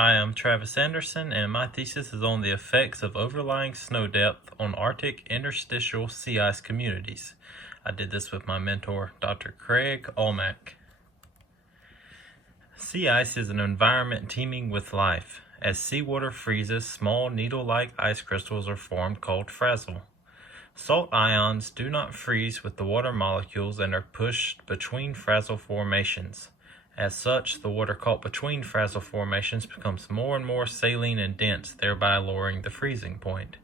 Hi, I'm Travis Anderson, and my thesis is on the effects of overlying snow depth on Arctic interstitial sea ice communities. I did this with my mentor, Dr. Craig Almack. Sea ice is an environment teeming with life. As seawater freezes, small needle-like ice crystals are formed called frazzle. Salt ions do not freeze with the water molecules and are pushed between frazzle formations. As such, the water caught between frazzle formations becomes more and more saline and dense, thereby lowering the freezing point.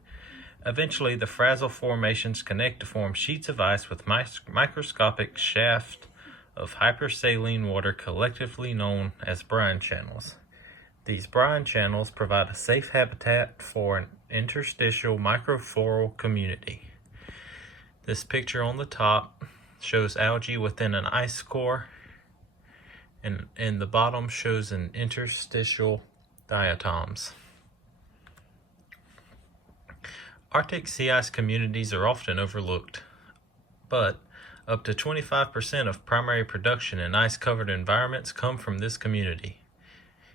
Eventually, the frazzle formations connect to form sheets of ice with microscopic shafts of hypersaline water collectively known as brine channels. These brine channels provide a safe habitat for an interstitial microfloral community. This picture on the top shows algae within an ice core, and the bottom shows an interstitial diatoms. Arctic sea ice communities are often overlooked, but up to 25% of primary production in ice-covered environments come from this community.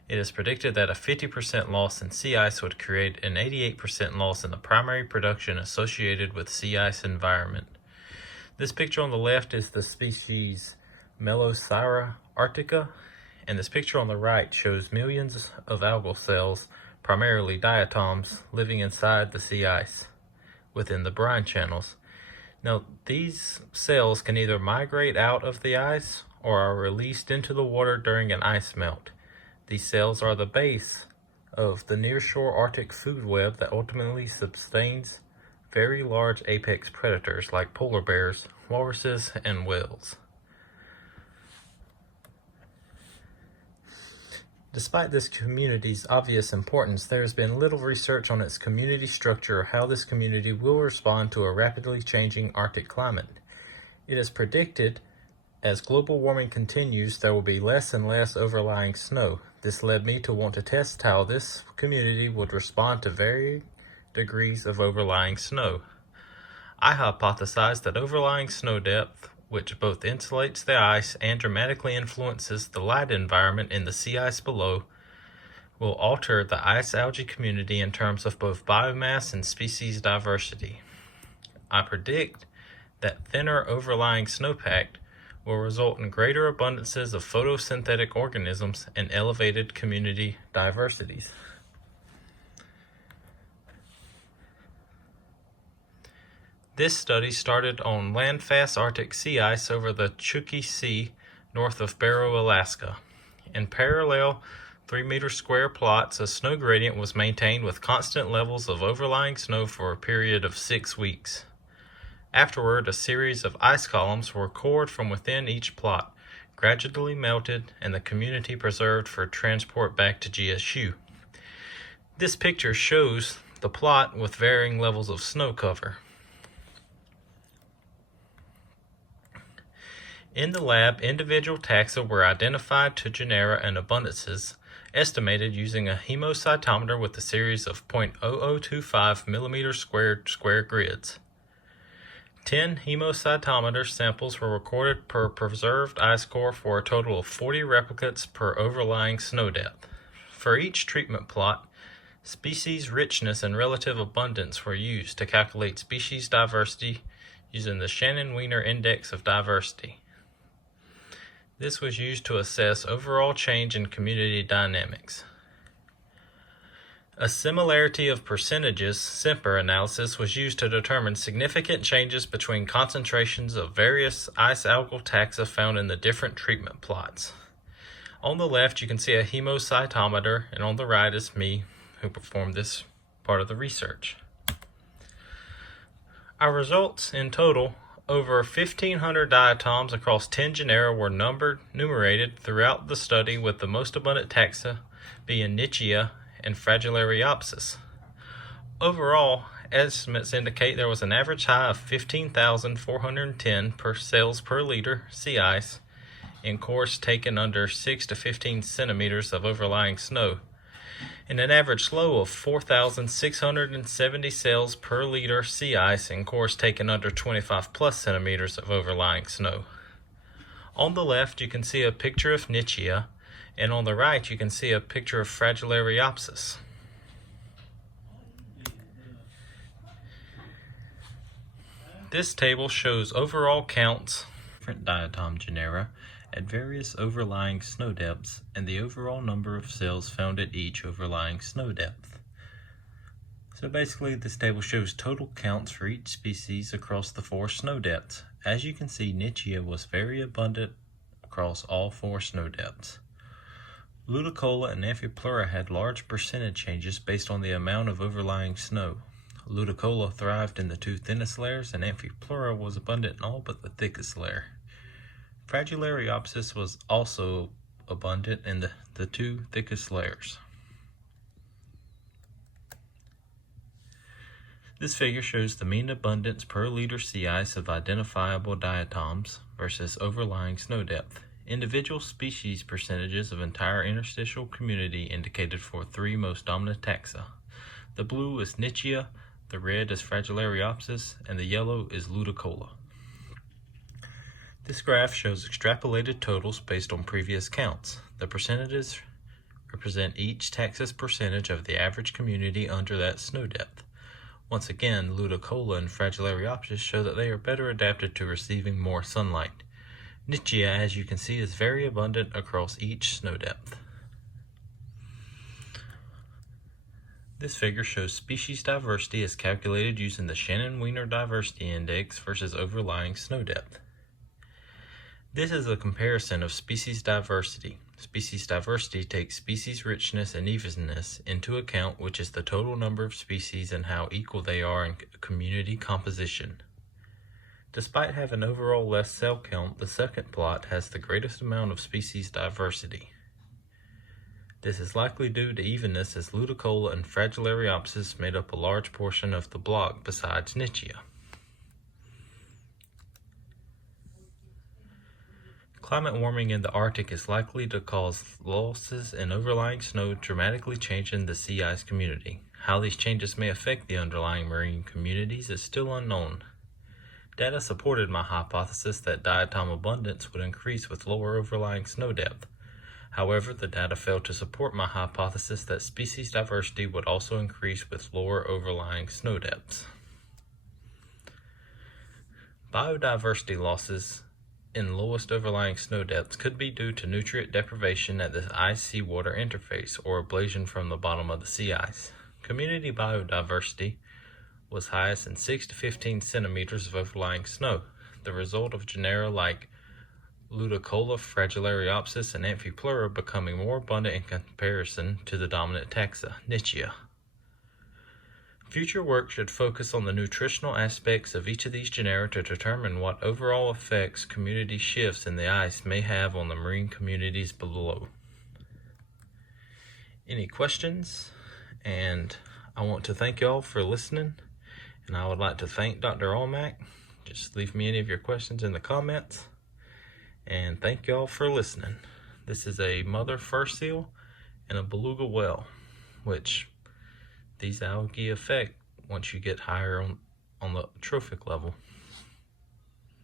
It is predicted that a 50% loss in sea ice would create an 88% loss in the primary production associated with sea ice environment. This picture on the left is the species Melothera arctica, and this picture on the right shows millions of algal cells, primarily diatoms, living inside the sea ice within the brine channels. Now, these cells can either migrate out of the ice or are released into the water during an ice melt. These cells are the base of the nearshore Arctic food web that ultimately sustains very large apex predators like polar bears, walruses, and whales. Despite this community's obvious importance, there has been little research on its community structure or how this community will respond to a rapidly changing Arctic climate. It is predicted as global warming continues, there will be less and less overlying snow. This led me to want to test how this community would respond to varying degrees of overlying snow. I hypothesized that overlying snow depth, which both insulates the ice and dramatically influences the light environment in the sea ice below, will alter the ice algae community in terms of both biomass and species diversity. I predict that thinner overlying snowpack will result in greater abundances of photosynthetic organisms and elevated community diversities. This study started on landfast Arctic sea ice over the Chukchi Sea north of Barrow, Alaska. In parallel 3-meter square plots, a snow gradient was maintained with constant levels of overlying snow for a period of 6 weeks. Afterward, a series of ice columns were cored from within each plot, gradually melted, and the community preserved for transport back to GSU. This picture shows the plot with varying levels of snow cover. In the lab, individual taxa were identified to genera and abundances, estimated using a hemocytometer with a series of 0.0025 millimeter squared square grids. 10 hemocytometer samples were recorded per preserved ice core for a total of 40 replicates per overlying snow depth. For each treatment plot, species richness and relative abundance were used to calculate species diversity using the Shannon-Wiener Index of Diversity. This was used to assess overall change in community dynamics. A similarity of percentages (SIMPER) analysis was used to determine significant changes between concentrations of various ice algal taxa found in the different treatment plots. On the left, you can see a hemocytometer, and on the right is me, who performed this part of the research. Our results in total: over 1,500 diatoms across 10 genera were numerated throughout the study, with the most abundant taxa being Nitzschia and Fragilariopsis. Overall, estimates indicate there was an average high of 15,410 cells per liter sea ice in cores taken under 6 to 15 centimeters of overlying snow, and an average low of 4,670 cells per liter sea ice in cores taken under 25 plus centimeters of overlying snow. On the left, you can see a picture of Nitzschia, And on the right, you can see a picture of Fragilariopsis. This table shows overall counts of different diatom genera at various overlying snow depths and the overall number of cells found at each overlying snow depth. So basically, this table shows total counts for each species across the 4 snow depths. As you can see, Nitzschia was very abundant across all 4 snow depths. Ludicola and Amphipleura had large percentage changes based on the amount of overlying snow. Ludicola thrived in the 2 thinnest layers, and Amphipleura was abundant in all but the thickest layer. Fragilariopsis was also abundant in the 2 thickest layers. This figure shows the mean abundance per liter sea ice of identifiable diatoms versus overlying snow depth. Individual species percentages of entire interstitial community indicated for 3 most dominant taxa. The blue is Nitzschia, the red is Fragilariopsis, and the yellow is Ludicola. This graph shows extrapolated totals based on previous counts. The percentages represent each taxa's percentage of the average community under that snow depth. Once again, Ludicola and Fragilariopsis show that they are better adapted to receiving more sunlight. Nitzschia, as you can see, is very abundant across each snow depth. This figure shows species diversity as calculated using the Shannon-Wiener Diversity Index versus overlying snow depth. This is a comparison of species diversity. Species diversity takes species richness and evenness into account, which is the total number of species and how equal they are in community composition. Despite having overall less cell count, the second plot has the greatest amount of species diversity. This is likely due to evenness, as Ludicola and Fragilariopsis made up a large portion of the block besides Nitzschia. Climate warming in the Arctic is likely to cause losses in overlying snow, dramatically changing the sea ice community. How these changes may affect the underlying marine communities is still unknown. Data supported my hypothesis that diatom abundance would increase with lower overlying snow depth. However, the data failed to support my hypothesis that species diversity would also increase with lower overlying snow depths. Biodiversity losses in lowest overlying snow depths could be due to nutrient deprivation at the ice-seawater interface or ablation from the bottom of the sea ice. Community biodiversity was highest in 6 to 15 centimeters of overlying snow, the result of genera like Ludicola, Fragilariopsis, and Amphipleura becoming more abundant in comparison to the dominant taxa, Nitzschia. Future work should focus on the nutritional aspects of each of these genera to determine what overall effects community shifts in the ice may have on the marine communities below. Any questions? And I want to thank y'all for listening, and I would like to thank Dr. Almack. Just leave me any of your questions in the comments. And thank y'all for listening. This is a mother fur seal and a beluga whale, which these algae affect once you get higher on the trophic level.